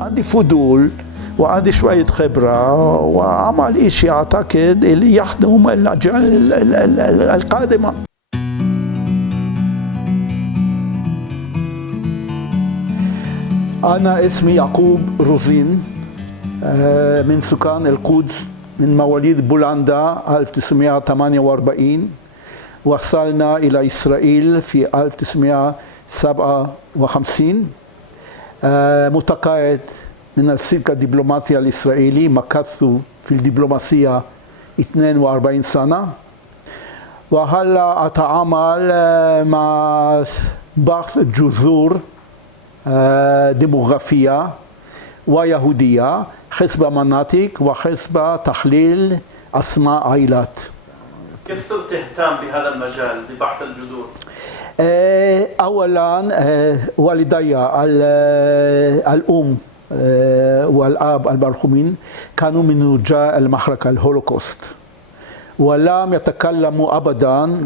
عندي فضول وعندي شوية خبرة وعمل إشي أعتقد اللي يخدم الأجيال القادمة. أنا اسمي يعقوب روزين، من سكان القدس، من مواليد بولندا 1948. وصلنا إلى إسرائيل في 1957. متقاعد من السلك الدبلوماسي الإسرائيلي، مكثت في الدبلوماسية 42 سنة. وهلا أتعامل مع بحث جذور ديموغرافية ويهودية حسب مناطق وحسب تحليل أسماء عائلات. كيف صرت تهتم بهذا المجال ببحث الجذور؟ أولاً والدي الأم والأب المرحومين كانوا من رجال المحرقة الهولوكوست، ولم يتكلموا أبداً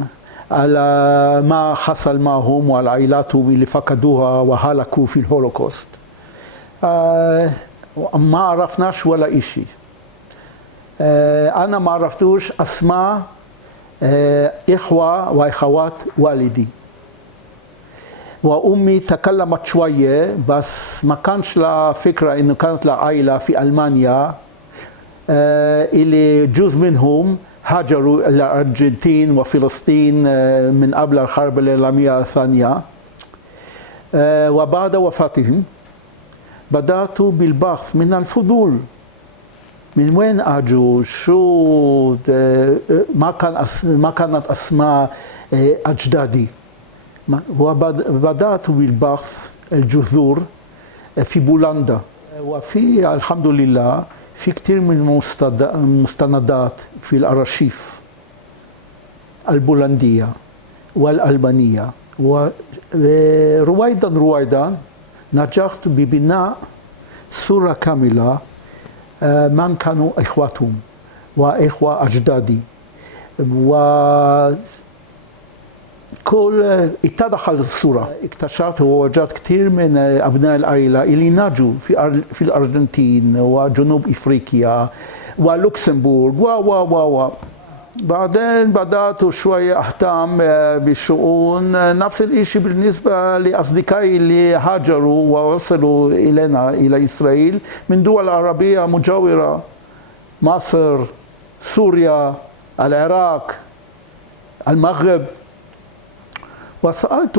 على ما حصل معهم وعلى عائلاتهم اللي فقدوها وهلكوا في الهولوكوست. ما عرفناش ولا إشي. أنا ما عرفتوش أسماء إخوة وأخوات والدي، وأمي تكلمت شوية بس ما كانش لها فكرة إنه كانت لها عائلة في ألمانيا اللي جزء منهم هاجروا إلى الأرجنتين وفلسطين من قبل الحرب العالمية الثانية. وبعد وفاتهم بدأت بالبحث من الفضول، من وين أجوا، شو ما كانت أسماء أجدادي. وبدأت بالبحث الجذور في بولندا، وفي الحمد لله في كثير من المستندات في الأرشيف البولندية والألبانية. ورويدا نجحت ببناء صورة كاملة من كانوا إخواتهم وإخوة أجدادي، وكل اتضح الصورة. اكتشفت ووجدت كثير من أبناء العائلة اللي نجوا في الأرجنتين وجنوب إفريقيا ولوكسمبورغ بعدين بدأت شوية أهتم بالشؤون. نفس الشيء بالنسبة لأصدقائي اللي هاجروا ووصلوا إلينا إلى إسرائيل من دول عربية مجاورة، مصر، سوريا، العراق، المغرب. وسألت،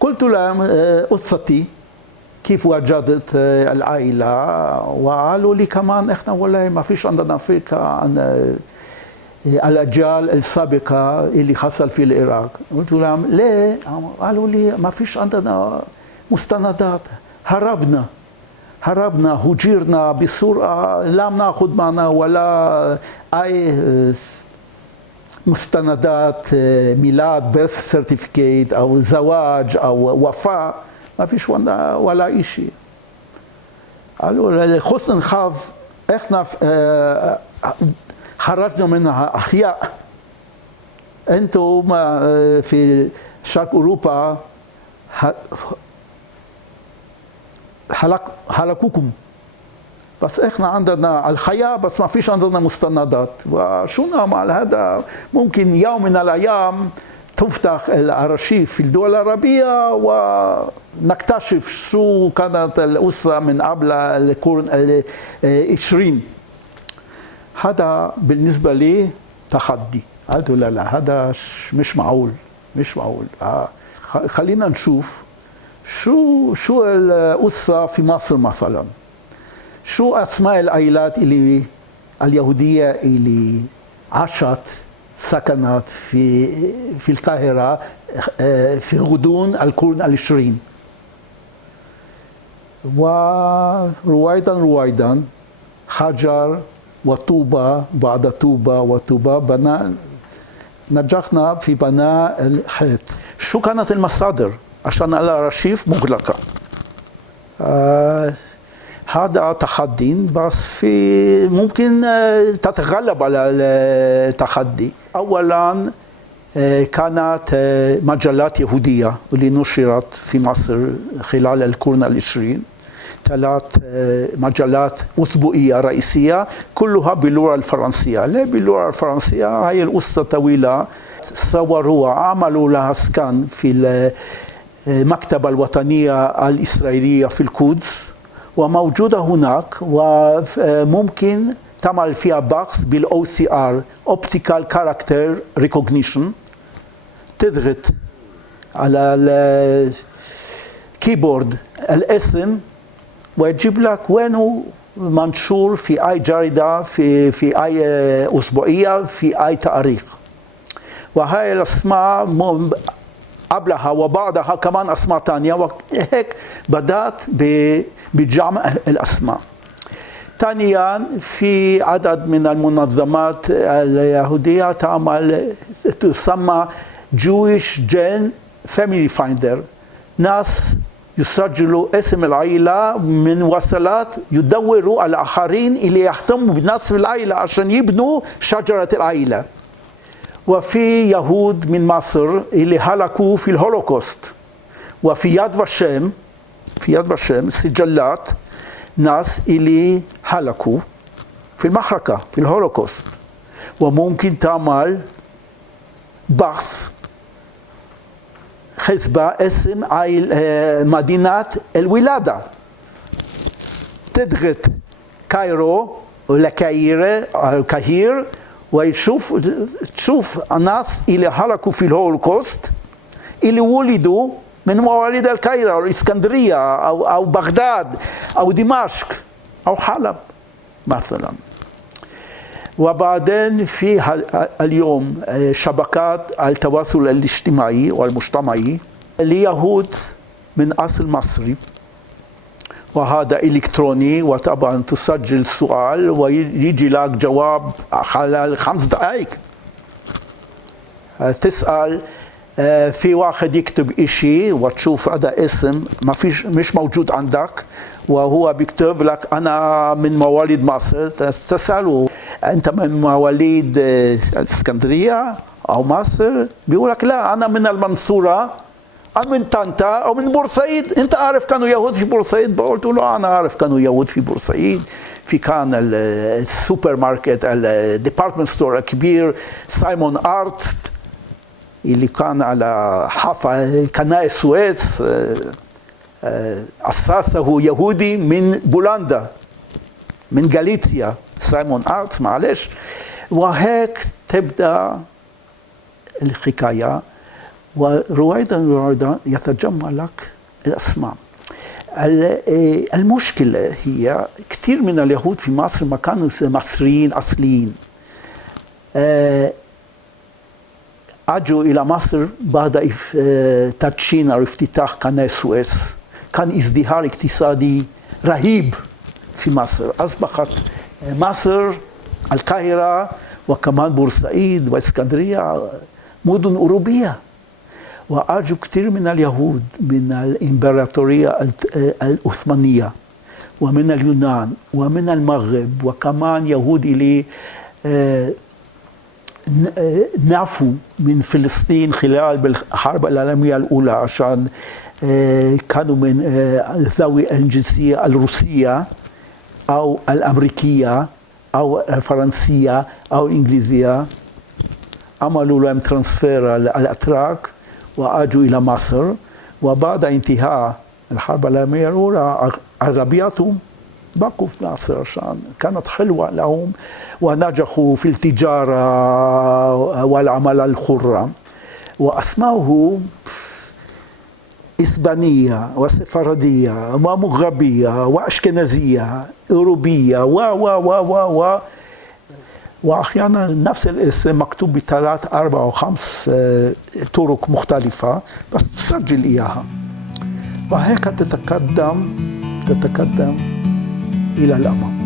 قلت لهم قصتي كيف وجدت العائلة، وقالوا لي كمان إحنا والله ما فيش عندنا فكرة عن الأجيال السابقة اللي حصل في العراق. قلت لهم ليه؟ قالوا لي ما فيش عندنا مستندات، هربنا هجرنا بسرعة، لم نأخذ معنا ولا أي مستندات ميلاد بيرث سيرتيفيكيت أو زواج أو وفاة، ما فيش ولا شيء. قالوا لحسن الحظ احنا خرجنا منها احياء، انتم في شرق اوروبا هلكوكم، بس احنا عندنا الحياة بس ما فيش عندنا مستندات. وشو نعمل؟ هذا ممكن يوم من الايام تفتح الأرشيف في الدول العربية ونكتشف شو كانت الأسرة من قبل القرن العشرين. هذا بالنسبة لي تحدي. قلت لا هذا مش معقول. خلينا نشوف شو الأسرة في مصر مثلا، شو أسماء العائلات اليهودية اللي عاشت سكنت في القاهرة في غضون القرن العشرين. ورويدا حجر وطوبة بعد طوبة نجحنا في بناء الحيط. شو كانت المصادر؟ عشان الأرشيف مغلقة. هذا تحدي، بس ممكن تتغلب على التحدي. أولاً كانت مجلات يهودية اللي نشرت في مصر خلال القرن العشرين. 3 مجلات أسبوعية رئيسية كلها باللغة الفرنسية. ليه باللغة الفرنسية؟ هاي القصة طويلة، صوروها، عملوا لها سكان في المكتبة الوطنية الإسرائيلية في القدس وموجودة هناك، وممكن تعمل فيها بحث بالOCR Optical Character Recognition. تضغط على الكيبورد الاسم ويجيب لك وينه منشور في أي جريدة، في أي أسبوعية، في أي تاريخ. وهي الأسماء قبلها وبعدها كمان أسماء تانية، وهيك بدأت بجمع الأسماء. ثانيا في عدد من المنظمات اليهودية تعمل تسمى Jewish Gen Family Finder. ناس يسجلوا اسم العائلة من وصلات، يدوروا على الآخرين اللي يهتموا بالناس في العائلة عشان يبنوا شجرة العائلة. وفي يهود من مصر اللي هلكوا في الهولوكوست، وفي يد وشم سجلات ناس اللي هلكوا في المحرقة في الهولوكوست، وممكن تعمل بحث حسب اسم مدينة الولادة. تضغط كايرو ولا كاهير تشوف الناس اللي هلكوا في الهولوكوست اللي ولدوا من مواليد القاهرة أو الإسكندرية أو بغداد أو دمشق أو حلب مثلا. وبعدين في اليوم شبكات التواصل الاجتماعي والمجتمعي ليهود من أصل مصري، وهذا إلكتروني، وطبعا تسجل سؤال ويجي لك جواب خلال 5 دقائق. تسأل في واحد يكتب إشي وتشوف هذا اسم مش موجود عندك، وهو بيكتب لك أنا من مواليد مصر. تسأله أنت من مواليد الإسكندرية أو مصر؟ بيقول لك لا، أنا من المنصورة أو من طنطا أو من بورسعيد. أنت عارف كانوا يهود في بورسعيد؟ قلت له أنا عارف كانوا يهود في بورسعيد، في كان السوبر ماركت الديبارتمنت ستور الكبير سايمون أرتست اللي كان على حافة قناة السويس، أساسه يهودي من بولندا من غاليتسيا، سايمون أرتس معلش. وهيك تبدأ الحكاية، ورويدا يتجمع لك الأسماء. المشكلة هي كثير من اليهود في مصر ما كانوا مصريين أصليين، أجوا إلى مصر بعد تدشين أو افتتاح قناة السويس. كان ازدهار اقتصادي رهيب في مصر، أصبحت مصر القاهرة وكمان بورسعيد واسكندرية مدن أوروبية. وأجوا كثير من اليهود من الإمبراطورية العثمانية ومن اليونان ومن المغرب، وكمان يهود اللي نافوا من فلسطين خلال الحرب العالمية الأولى عشان كانوا من ذوي الجنسية الروسية أو الأمريكية أو الفرنسية أو الإنجليزية. عملوا لهم ترانسفير الأتراك وأجوا إلى مصر، وبعد انتهاء الحرب العالمية الأولى أغلبيتهم بقوا في مصر عشان كانت حلوة لهم، ونجحوا في التجارة والعمل الحر. وأسماءهم إسبانية وسفردية ومغربية وأشكنزية أوروبية وأحيانا نفس الاسم مكتوب ب3 4 أو 5 طرق مختلفة، بس تسجل إياها. وهيك تتقدم إلى الأمام.